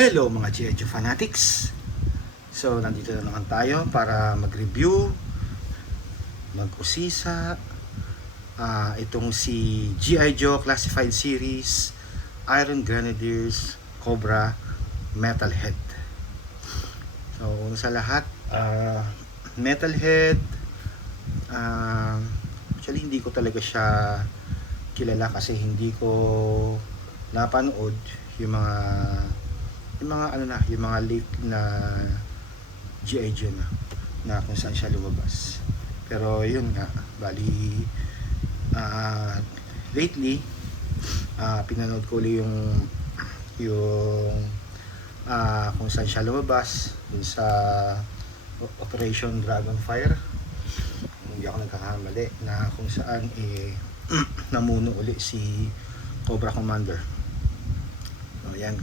Hello mga G.I. Joe fanatics. So nandito na naman tayo para mag-review, mag-usisa itong si G.I. Joe Classified Series Iron Grenadiers Cobra Metalhead. So una sa lahat, Metalhead, actually hindi ko talaga siya kilala kasi hindi ko napanood yung mga late na G.I. Joe na kung saan siya lumabas. Pero yun nga, bali lately pinanood ko ulit yung kung saan siya lumabas dun sa Operation Dragonfire, hindi ako nagkakamali, na kung saan namuno uli si Cobra Commander. So yan,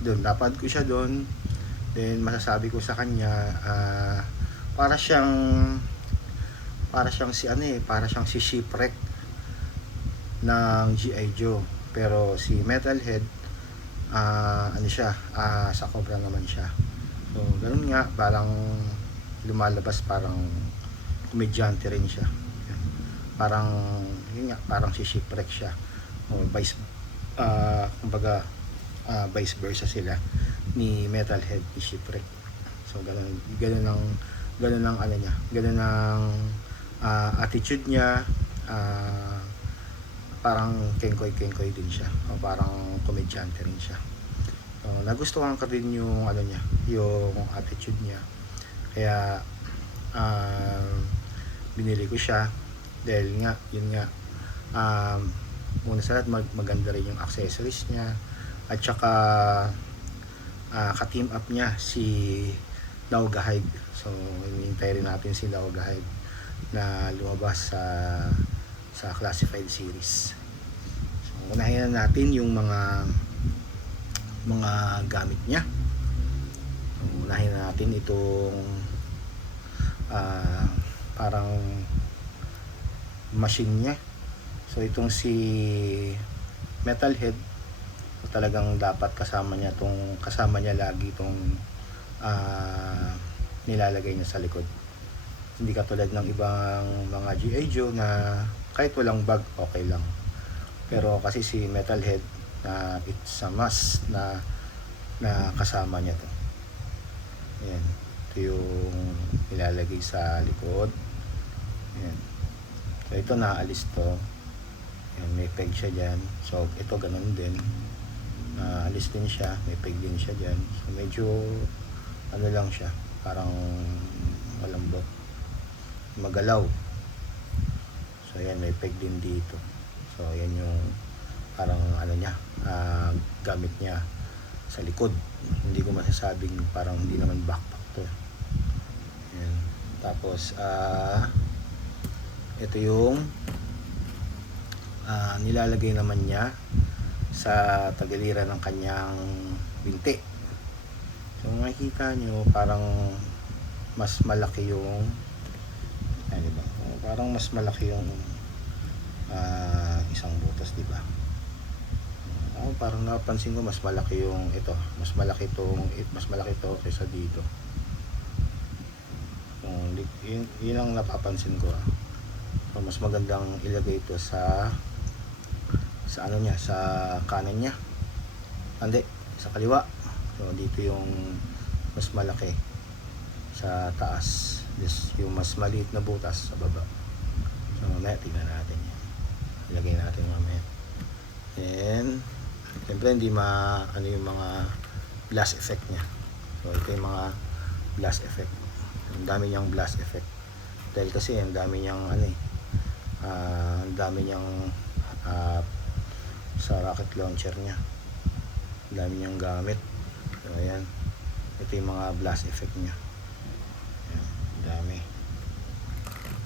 doon napad ko siya doon. Then masasabi ko sa kanya, para siyang si Shipwreck ng G.I. Joe, pero si Metalhead sa Cobra naman siya. So ganun nga, parang lumalabas, parang komedyante rin siya. Parang yun nga, parang si Shipwreck siya, o kumbaga vice versa sila ni Metalhead ni Shipwreck. So ganun ang attitude niya. Parang kengkoy din siya, o parang komedyante rin siya. So nagustuhan ko din yung yung attitude niya, kaya binili ko siya dahil nga una sa lahat, maganda rin yung accessories niya, at saka ka-team up niya si Naugahyde. So hinihintay rin natin si Naugahyde na lumabas sa classified series. So unahin na natin yung mga gamit niya. So, unahin na natin itong parang machine niya. So itong si Metalhead, talagang dapat kasama niya lagi itong nilalagay niya sa likod. Hindi katulad ng ibang mga G.I. Joe na kahit walang bag okay lang, pero kasi si Metalhead, it's a must na kasama niya to. Ayan, ito yung nilalagay sa likod. Ayan. So ito, naalis to. Ayan, may peg siya dyan. So ito ganun din, alis din siya, may peg din siya dyan. So medyo lang siya, parang malambot, magalaw. So ayan, may peg din dito. So ayan yung parang gamit niya sa likod. Hindi ko masasabing, parang hindi naman backpack to. Ayan. Tapos ito yung nilalagay naman niya sa tagiliran ng kanyang binti. So makikita nyo, parang mas malaki yung diba? Parang mas malaki yung isang butas, diba? Parang napansin ko mas malaki yung ito, mas malaki to kaysa dito. Yun ang napapansin ko. So mas magandang ilagay ito sa kanan niya, hindi, sa kaliwa. So dito yung mas malaki sa taas, yung mas maliit na butas sa baba. So mamaya tingnan natin yan, ilagay natin mamaya. And siyempre hindi yung mga blast effect niya. So ito yung mga blast effect. Ang dami niyang blast effect dahil kasi ang dami niyang sa rocket launcher niya, ang dami niyang gamit. So ayan, ito yung mga blast effect niya. Ayan, dami.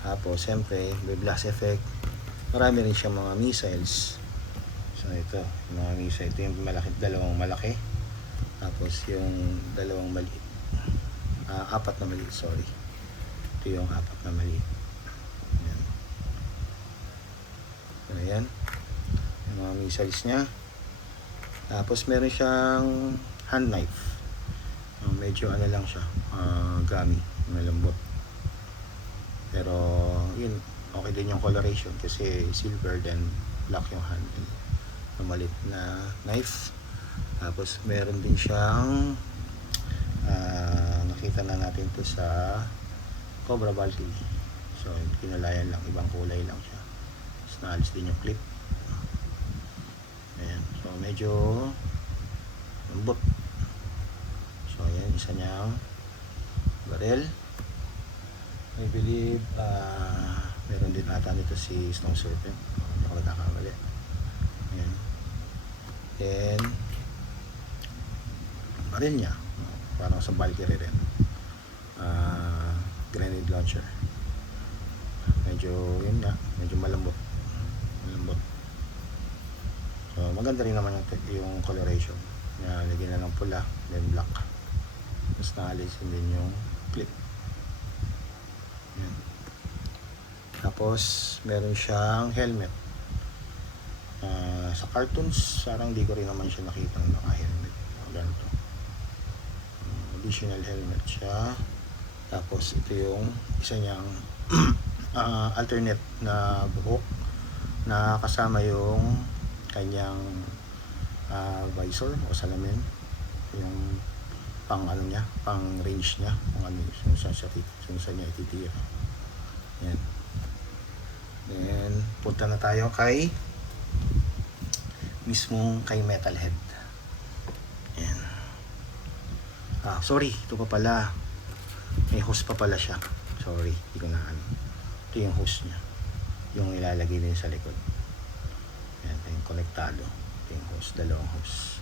Tapos siyempre may blast effect, marami rin siyang mga missiles. So ito, mga missile, ito yung dalawang malaki, tapos yung dalawang maliit, apat na maliit, sorry. Ito yung apat na maliit. Ayan. So ayan yung mga missiles niya. Tapos meron siyang hand knife. Medyo ano lang siya, gummy, malambot. Pero yun, okay din yung coloration kasi silver then black yung handle. Malit na knife. Tapos meron din siyang nakita na natin to sa Cobra Valkyrie. So kinulayan lang, ibang kulay lang siya. Tapos naalis din yung clip. Ayan. So medyo lambot. So ayan, isa niyang barrel. I believe meron din ata nito si Stone Serpent. Hindi ako nagkakamali. Ayan. Then barrel niya parang sa Valkyrie rin. Grenade launcher. Medyo yun nga, medyo malambot. So maganda rin naman yung coloration. Lagyan na ng pula, then black. Tapos naalisin din yung clip. Yan. Tapos meron siyang helmet. Sa cartoons parang di ko rin naman siya nakitang naka-helmet. Ganito. Additional helmet siya. Tapos ito yung isa niyang alternate na buhok na kasama yung kanyang visor o salamin, yung pang ano niya, pang range niya, kung ano yung saan niya ititira. Yan. Then punta na tayo kay mismong kay Metalhead. Yan. Sorry, ito pa pala, may hose pa pala siya. Sorry, hindi ko na ano. Ito yung hose niya, yung ilalagay din sa likod. Yan, yung konektado. Ito yung hose, dalawang hose.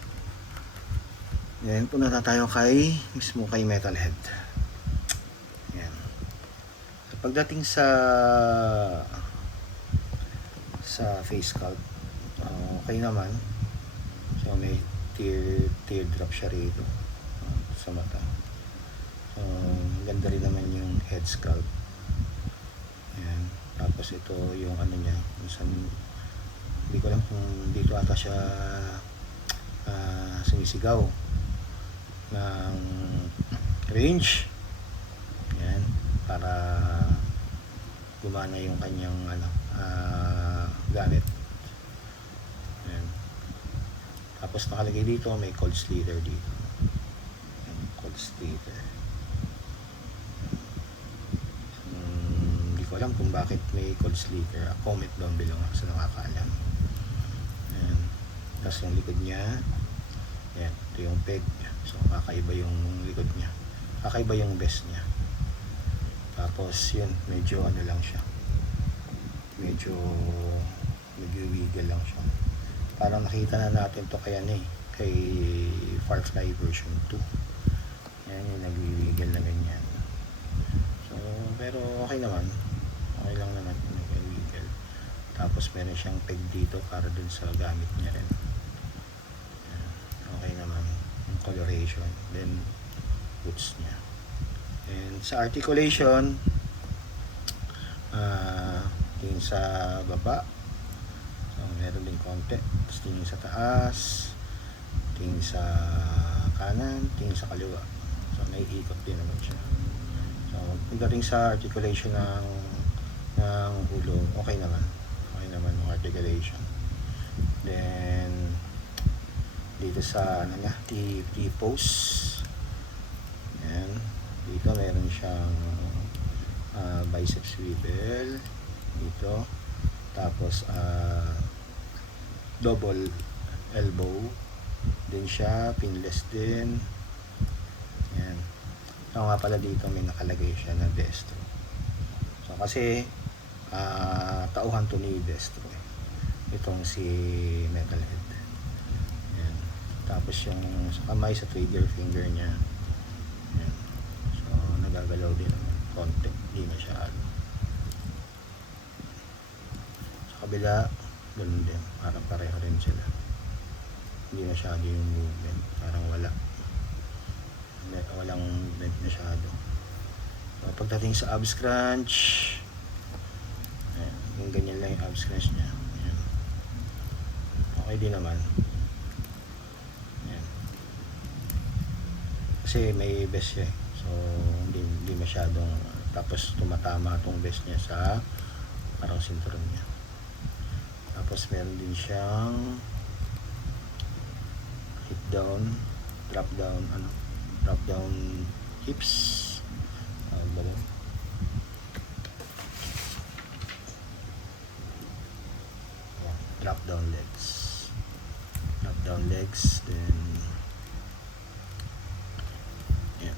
Yan, punta na tayo kay mismo kay Metalhead. Yan. So, pagdating sa face sculpt, okay naman. So may teardrop siya rito sa mata. So ganda rin naman yung head sculpt. Yan. Tapos ito yung ano niya, hindi ko alam kung dito ata siya sumisigaw ng range. Yan, para gumana yung kanyang gamit. Yan. Tapos nakalagay dito may cold slither dito. Yan, cold slither. Hindi ko alam kung bakit may cold slither. Comment down below sa nakakaalam. Yan. Tapos yung likod niya, yan, ito yung peg. So kakaiba yung likod niya, kakaiba yung base niya. Tapos yun, medyo ano lang siya, medyo nag-wiggle lang siya. Parang nakita na natin to kay kay Firefly version 2. Yan yung nag-wiggle na ganyan. So pero okay naman, okay lang naman yung nag-wiggle. Tapos meron siyang peg dito para dun sa gamit niya rin. Okay naman yung coloration, then boots niya. And sa articulation, tingin sa baba, so meron din konti. Tapos tingin sa taas, tingin sa kanan, tingin sa kaliwa. So may ikot din naman siya. So pagdating sa articulation ng ulo, okay naman yung articulation. Then dito sa ano niya, T-pose. Yan. Dito meron siyang bicep swivel dito. Tapos double elbow din siya, pinless din. Yan. So nga pala dito may nakalagay siya na Destro. So kasi tauhan to ni Destro itong si Metalhead. Tapos yung sa kamay, sa trigger finger niya, yan. So nagagalaw din naman konti, hindi masyado. Sa kabila ganun din, parang pareho rin sila, hindi masyado yung movement, parang walang movement masyado. So pagdating sa abs crunch, ayan, yung ganyan lang yung abs crunch niya. Ayan. Okay din naman. Kasi may vest siya eh. So hindi masyadong, tapos tumatama tong vest niya sa parang sinturon niya. Tapos meron din siyang hip down, drop down hips. Ba rin? Yeah, drop down legs, then yeah,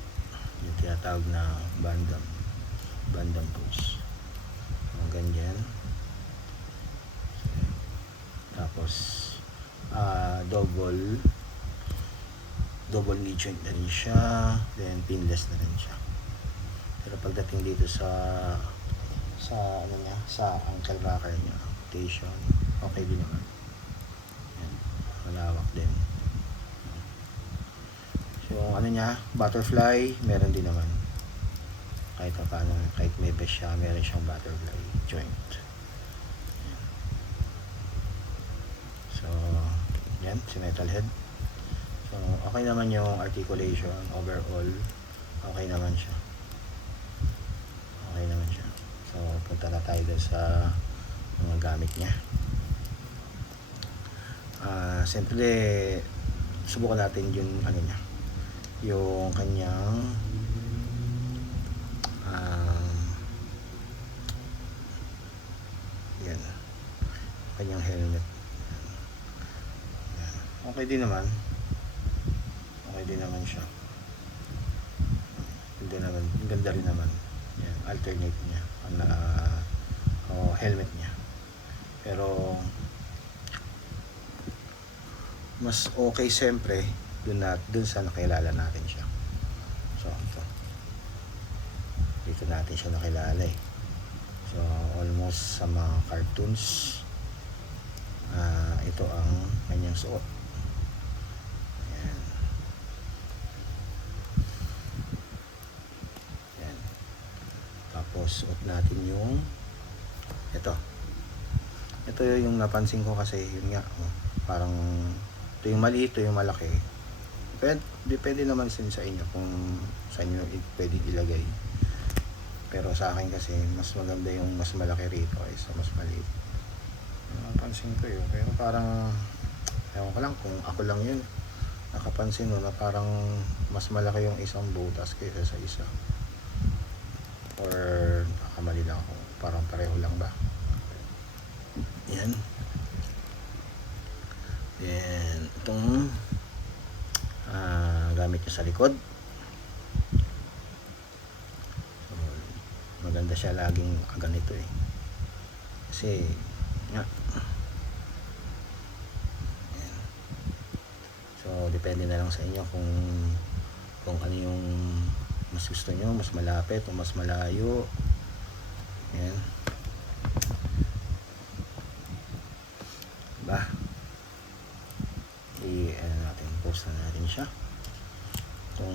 yung tinatawag na bandam pose. Ganyan. Tapos double knee joint na rin siya, then pinless na rin siya. Pero pagdating dito sa ano niya, sa ankle rocker niya, rotation, okay din naman. Yan, malawak din. So ano niya, butterfly, meron din naman. Kahit paano, kahit may vest siya, meron siyang butterfly joint. So yan, si metalhead. So okay naman yung articulation, overall okay naman siya. So punta na tayo dun sa mga gamit niya. Siyempre subukan natin yung ano niya, yung kanyang yan, kanyang helmet. Yan. Okay din naman siya. Ganda rin naman. Yan, alternate niya helmet niya. Pero mas okay siyempre dun sa nakilala natin siya. So dito natin siya nakilala eh. So almost sa mga cartoons, ito ang kanyang suot. Yan. Tapos suot natin yung ito yung napansin ko kasi yun nga, parang ito yung maliit, ito yung malaki. Depende naman sa inyo kung sa inyo pwede ilagay. Pero sa akin kasi mas maganda yung mas malaki rito kaysa mas maliit. Napansin ko yun. Pero parang ewan ko lang kung ako lang yun nakapansin mo na parang mas malaki yung isang butas kaysa sa isa. Or nakamali lang ako. Parang pareho lang ba? Yan. Then itong gamit niya sa likod. So, maganda siya laging ganito eh. Kasi nga. Yan. So depende na lang sa inyo kung ano yung mas gusto nyo, mas malapit o mas malayo. Yan. Diba? Post na natin siya. Kung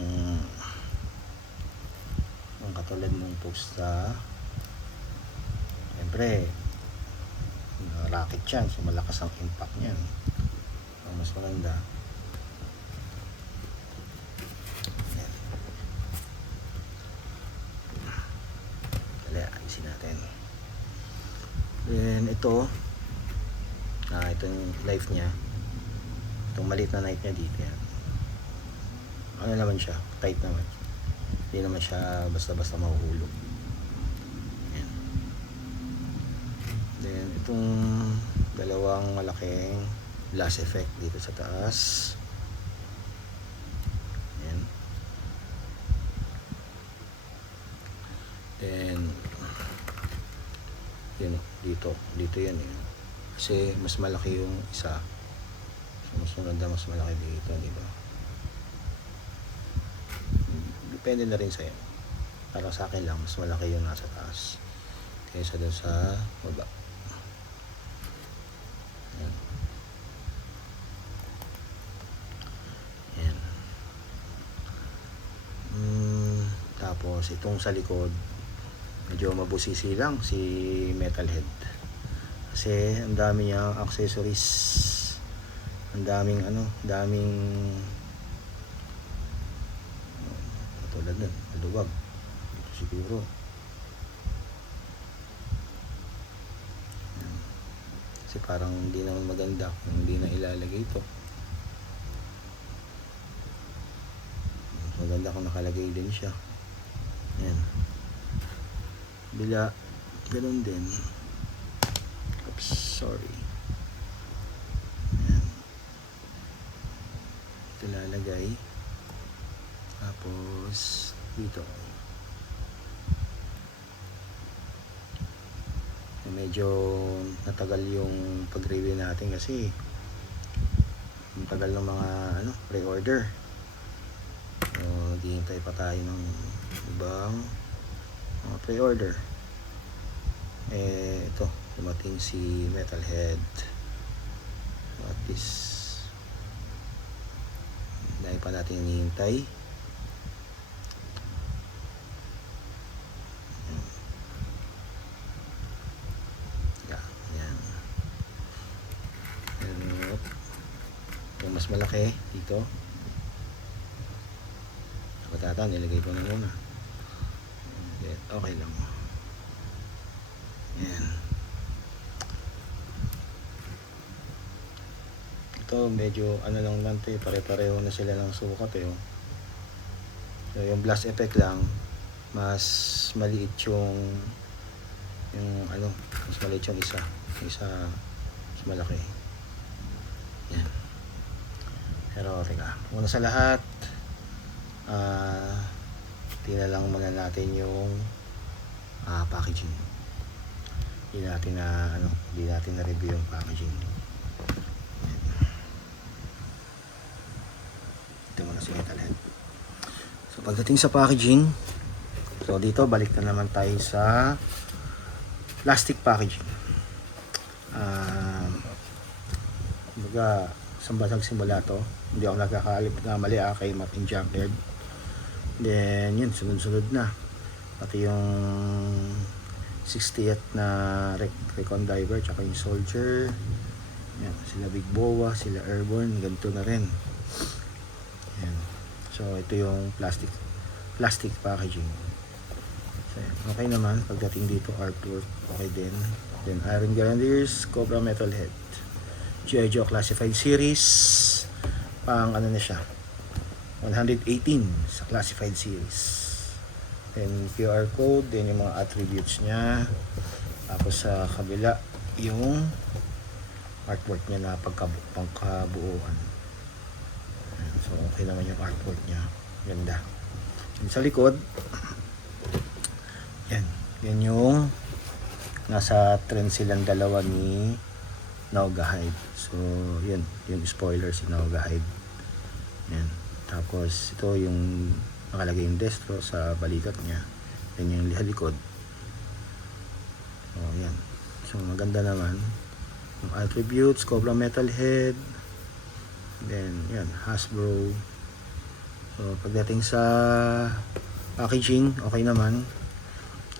katulad mong post sa siyempre rocket yan, so malakas ang impact niyan. Ang mas maganda yan. Kaya ayusin natin. Then ito yung life niya, itong maliit na knife niya dito yan. Ano naman siya, tight naman, hindi naman siya basta-basta mahuhulog. Yan. Then itong dalawang malaking blast effect dito sa taas. Yan. Then yun, dito yan eh. Kasi mas malaki yung isa. So, mas maganda, mas malaki dito, di ba? Depende na rin sa'yo. Para sa akin lang, mas malaki yung nasa taas kaysa dun sa baba. Yan. Yan. Tapos itong sa likod, medyo mabusisi lang si metalhead. Kasi ang dami niyang accessories, ang daming tulad nun, maluwag. Ito siguro. Yan. Kasi parang hindi naman maganda kung hindi na ilalagay ito. Maganda kung nakalagay din siya. Yan. Bila, ganun din. Oops, sorry. Yan. Ito lalagay. Tapos, dito. Medyo natagal yung pag-review natin kasi matagal ng mga pre-order. So, hintay pa tayo ng ibang mga pre-order. Ito, dumating si Metalhead. At least dahil pa natin hinihintay. Yan. Yung mas malaki dito. Patata, nilagay ko na muna. Okay lang. Yan. Ito medyo lang lang ito, pare-pareho na sila ng sukat eh. So yung blast effect lang, mas maliit yung mas maliit yung isa mas malaki. Yan. Pero teka, una sa lahat, tingnan lang muna natin yung packaging. Hindi natin na review yung packaging. Ito muna si Metalhead. So pagdating sa packaging, so dito balik na naman tayo sa plastic packaging. Kumbaga, saan ba nagsimula to? Hindi ako nagkamali kay Martin Junkyard. Then yun, sunod-sunod na. Pati yung 60th na Recon Diver, tsaka yung Soldier. Yan, sila Big Boa, sila Airborne, ganito na rin. Yan. So ito yung plastic packaging. So, okay naman. Pagdating dito, artwork, okay din. Then Iron Grenadiers, Cobra Metalhead, G.I. Joe Classified Series, pang na siya, 118 sa Classified Series. Then QR code, then yung mga attributes niya. Tapos sa kabila, yung artwork niya na pangkabuuan. So okay naman yung artwork niya, ganda. And sa likod, yan yung nasa trend silang dalawa ni Naugahyde. So yun, yung spoiler si Naugahyde. Yan. Tapos ito yung nakalagay yung Destro sa balikat niya. Yan yung likod. So yan. So maganda naman yung attributes, Cobra Metalhead. Then yan, Hasbro. So pagdating sa packaging, okay naman.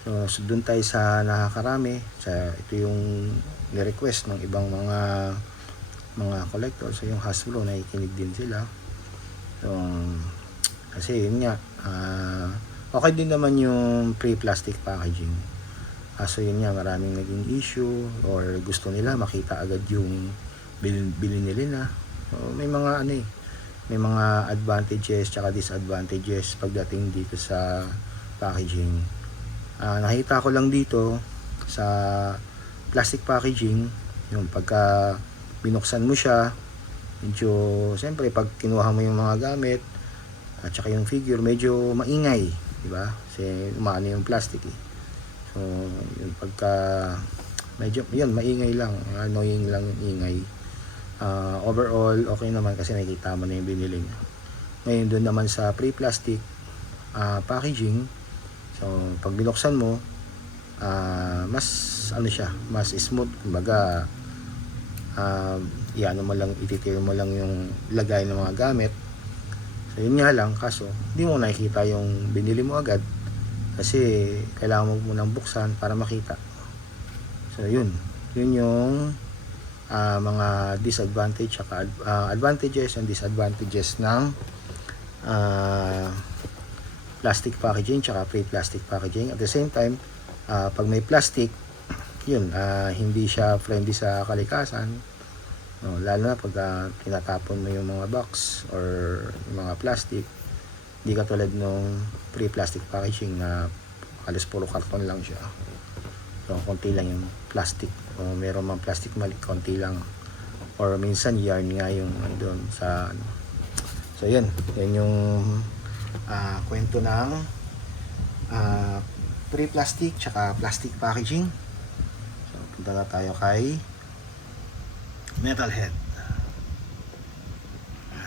So doon tayo sa nakakarami. Ito yung ni-request ng ibang mga collectors. So yung Hasbro, nakikinig din sila. So kasi yun nga, okay din naman yung pre-plastic packaging. Kaso yun nga, maraming naging issue or gusto nila makita agad yung bilhin nila. So may mga may mga advantages tsaka disadvantages pagdating dito sa packaging. Nakita ko lang dito sa plastic packaging, yung pagka binuksan mo siya, medyo siyempre pag kinuha mo yung mga gamit at saka yung figure, medyo maingay, di ba? Kasi umaano yung plastic eh. So yung pagka medyo yun, maingay lang, annoying lang yung ingay. Overall okay naman kasi nakikita mo na yung binili niya. Ngayon doon naman sa pre-plastic packaging, so pag binuksan mo, mas siya, mas smooth. Kumbaga ititira mo lang yung lagay ng mga gamit. So yun nga lang, kaso hindi mo nakikita yung binili mo agad kasi kailangan mo munang buksan para makita. So yun yung mga disadvantage advantages and disadvantages ng plastic packaging tsaka pre-plastic packaging. At the same time, pag may plastic, yun, hindi siya friendly sa kalikasan. No, lalo na pag tinatapon mo yung mga box or yung mga plastic, hindi katulad nung pre-plastic packaging na halos puro karton lang siya. So, konti lang yung plastic. O meron mang plastic mali, konti lang. Or minsan yarn nga yung doon sa ano. So, yan yung kwento ng pre-plastic tsaka plastic packaging. So, punta na tayo kay Metalhead.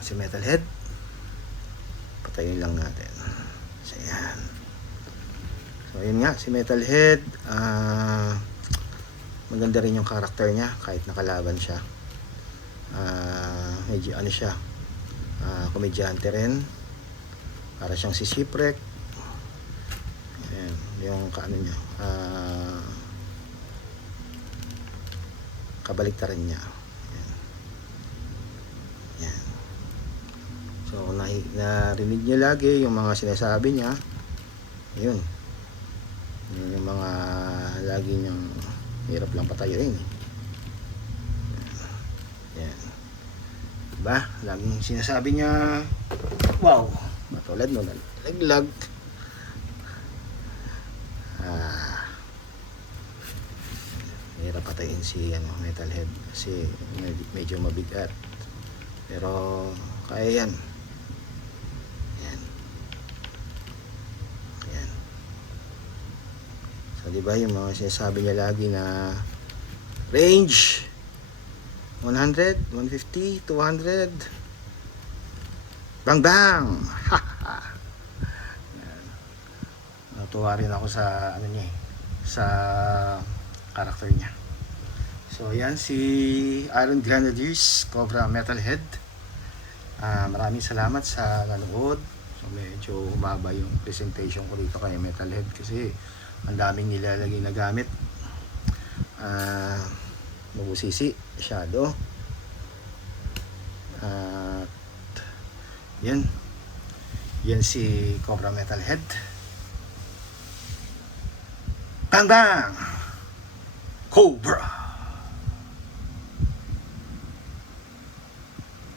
Si Metalhead, patayin lang natin. So, yan. So, yun nga, si Metalhead, maganda rin yung karakter niya kahit nakalaban siya. Medyo ano siya, komedyante rin. Para siyang si Shipwreck. Ayan, yung kaano niya, kabaliktaran niya. Ayan. So, kung narinig niyo lagi yung mga sinasabi niya, yun yung mga lagi niyang hirap lang patayuin. Yan. Diba? Laging sinasabi niya, wow, matulad mo, nalaglag. Hirap patayin si Metalhead kasi medyo mabigat. Pero, kaya yan. So, di ba yung mga sinasabi niya lagi na range 100, 150, 200 bang bang. Natuwa rin ako sa ano niya, sa character niya. So yan si Iron Grenadiers Cobra Metalhead. Maraming salamat sa nanood. So medyo humaba yung presentation ko dito kay Metalhead kasi ang daming nilalagay na gamit. Mabusisi, shadow. Yan si Cobra Metalhead. Bang bang! Cobra!